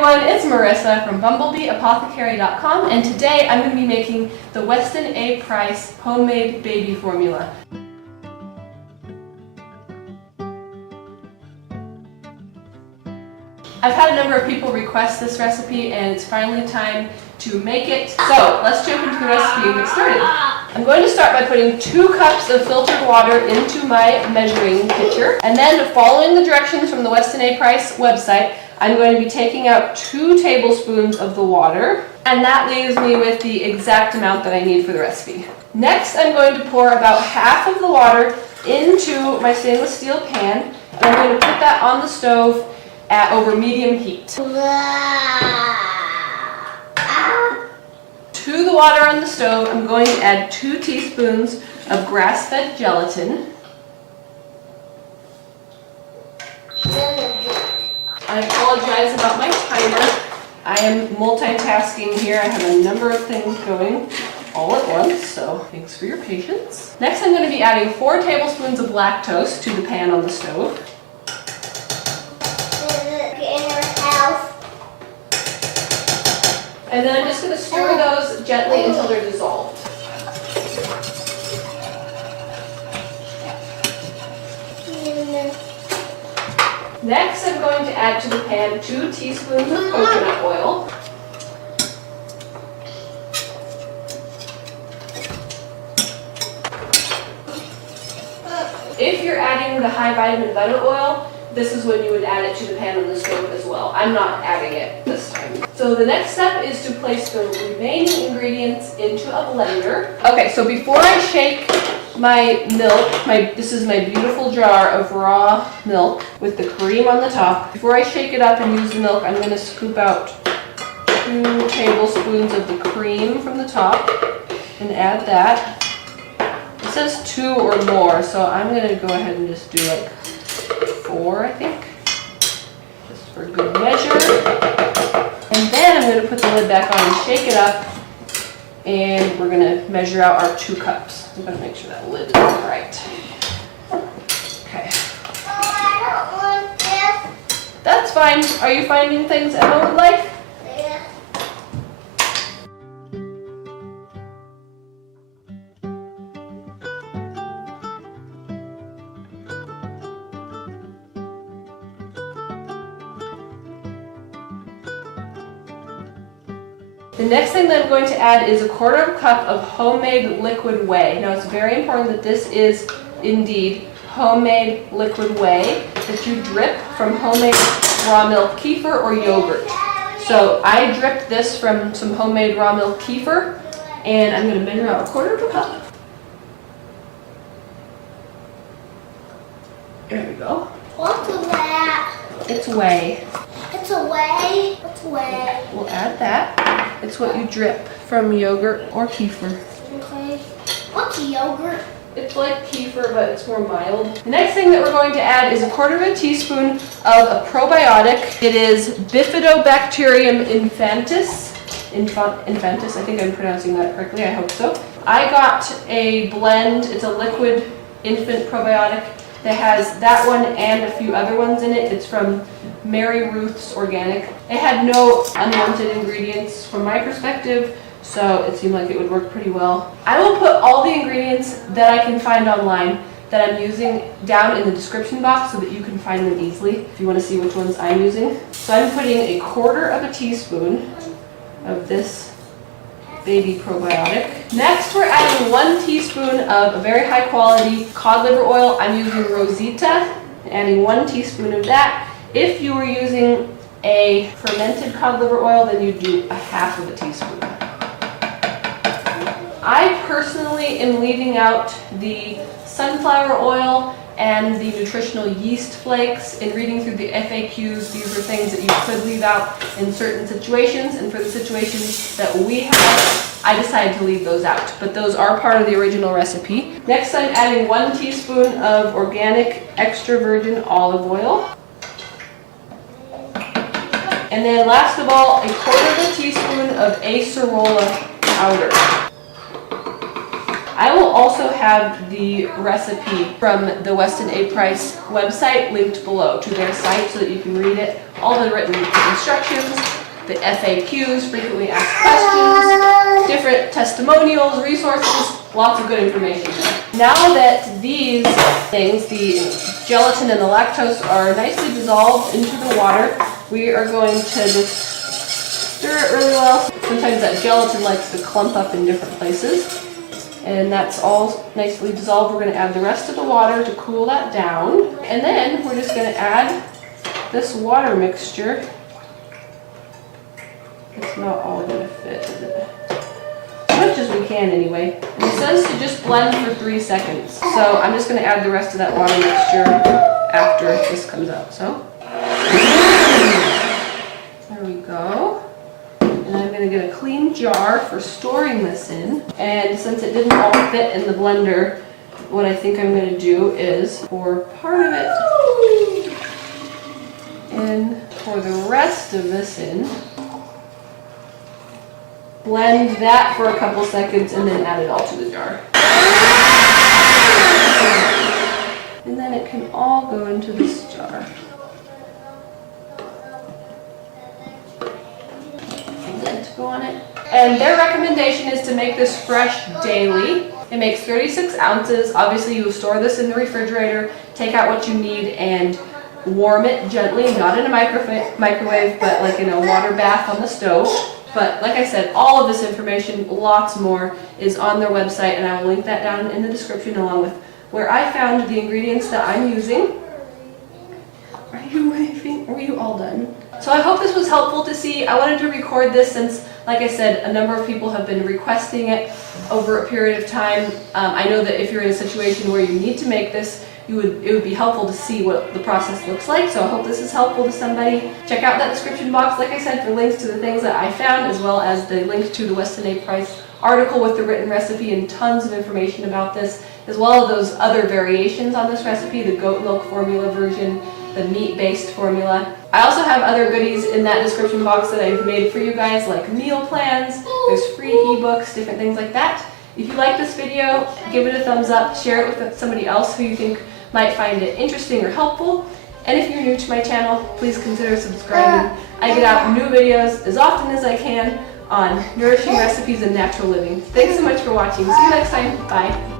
everyone, it's Marissa from bumblebeeapothecary.com, and today I'm going to be making the Weston A. Price homemade baby formula. I've had a number of people request this recipe and it's finally time to make it. So let's jump into the recipe and get started. I'm going to start by putting 2 cups of filtered water into my measuring pitcher, and then following the directions from the Weston A. Price website, I'm going to be taking out 2 tablespoons of the water, and that leaves me with the exact amount that I need for the recipe. Next, I'm going to pour about half of the water into my stainless steel pan, and I'm going to put that on the stove at over medium heat. To the water on the stove, I'm going to add 2 teaspoons of grass-fed gelatin. I apologize about my timer. I am multitasking here. I have a number of things going all at once, so thanks for your patience. Next, I'm going to be adding 4 tablespoons of lactose to the pan on the stove. And then I'm just going to stir those gently until they're dissolved. Next, I'm going to add to the pan 2 teaspoons of coconut oil. If you're adding the high vitamin butter oil, this is when you would add it to the pan on the stove as well. I'm not adding it this time. So the next step is to place the remaining ingredients into a blender. Okay, so before I shake my milk, this is my beautiful jar of raw milk with the cream on the top. Before I shake it up and use the milk, I'm going to scoop out 2 tablespoons of the cream from the top and add that. It says 2 or more, so I'm going to go ahead and just do like 4, I think, just for good measure. And then I'm going to put the lid back on and shake it up, and we're going to measure out our 2 cups. I'm going to make sure that lid is right. Okay. Oh, I don't want this. That's fine. Are you finding things Emma would like? Yeah. The next thing that I'm going to add is a 1/4 cup of homemade liquid whey. Now it's very important that this is indeed homemade liquid whey that you drip from homemade raw milk kefir or yogurt. So I dripped this from some homemade raw milk kefir, and I'm going to measure out a 1/4 cup. There we go. What's that? It's whey. It's a whey. What's whey? We'll add that. It's what you drip from yogurt or kefir. Okay. What's yogurt? It's like kefir, but it's more mild. The next thing that we're going to add is a 1/4 teaspoon of a probiotic. It is Bifidobacterium infantis. Infantis, I think I'm pronouncing that correctly, I hope so. I got a blend, it's a liquid infant probiotic that has that one and a few other ones in it. It's from Mary Ruth's Organic. It had no unwanted ingredients from my perspective, so it seemed like it would work pretty well. I will put all the ingredients that I can find online that I'm using down in the description box so that you can find them easily if you want to see which ones I'm using. So I'm putting a 1/4 teaspoon of this baby probiotic. Next, we're adding 1 teaspoon of a very high quality cod liver oil. I'm using Rosita, adding 1 teaspoon of that. If you were using a fermented cod liver oil, then you'd do a 1/2 teaspoon. I personally am leaving out the sunflower oil and the nutritional yeast flakes. In reading through the FAQs, these are things that you could leave out in certain situations, and for the situations that we have, I decided to leave those out, but those are part of the original recipe. Next, I'm adding 1 teaspoon of organic extra virgin olive oil. And then last of all, a 1/4 teaspoon of acerola powder. I will also have the recipe from the Weston A. Price website linked below to their site so that you can read it. All the written instructions, the FAQs, frequently asked questions, different testimonials, resources, lots of good information. Now that these things, the gelatin and the lactose, are nicely dissolved into the water, we are going to just stir it really well. Sometimes that gelatin likes to clump up in different places. And that's all nicely dissolved. We're going to add the rest of the water to cool that down. And then we're just going to add this water mixture. It's not all going to fit, is it? As much as we can anyway. And it says to just blend for 3 seconds. So I'm just going to add the rest of that water mixture after this comes out. So there we go. And I'm going to get a clean jar for storing this in. And since it didn't all fit in the blender, what I think I'm going to do is pour part of it in, pour the rest of this in, blend that for a couple seconds, and then add it all to the jar. And then it can all go into this jar. Go on it. And their recommendation is to make this fresh daily. It makes 36 ounces. Obviously you will store this in the refrigerator, take out what you need and warm it gently, not in a microwave, but like in a water bath on the stove. But like I said, all of this information, lots more, is on their website, and I will link that down in the description along with where I found the ingredients that I'm using. Are you all done? So I hope this was helpful to see. I wanted to record this since, like I said, a number of people have been requesting it over a period of time. I know that if you're in a situation where you need to make this, it would be helpful to see what the process looks like. So I hope this is helpful to somebody. Check out that description box, like I said, for links to the things that I found, as well as the link to the Weston A. Price article with the written recipe and tons of information about this, as well as those other variations on this recipe, the goat milk formula version, the meat-based formula. I also have other goodies in that description box that I've made for you guys, like meal plans, there's free ebooks, different things like that. If you like this video, give it a thumbs up, share it with somebody else who you think might find it interesting or helpful. And if you're new to my channel, please consider subscribing. I get out new videos as often as I can on nourishing recipes and natural living. Thanks so much for watching. See you next time. Bye.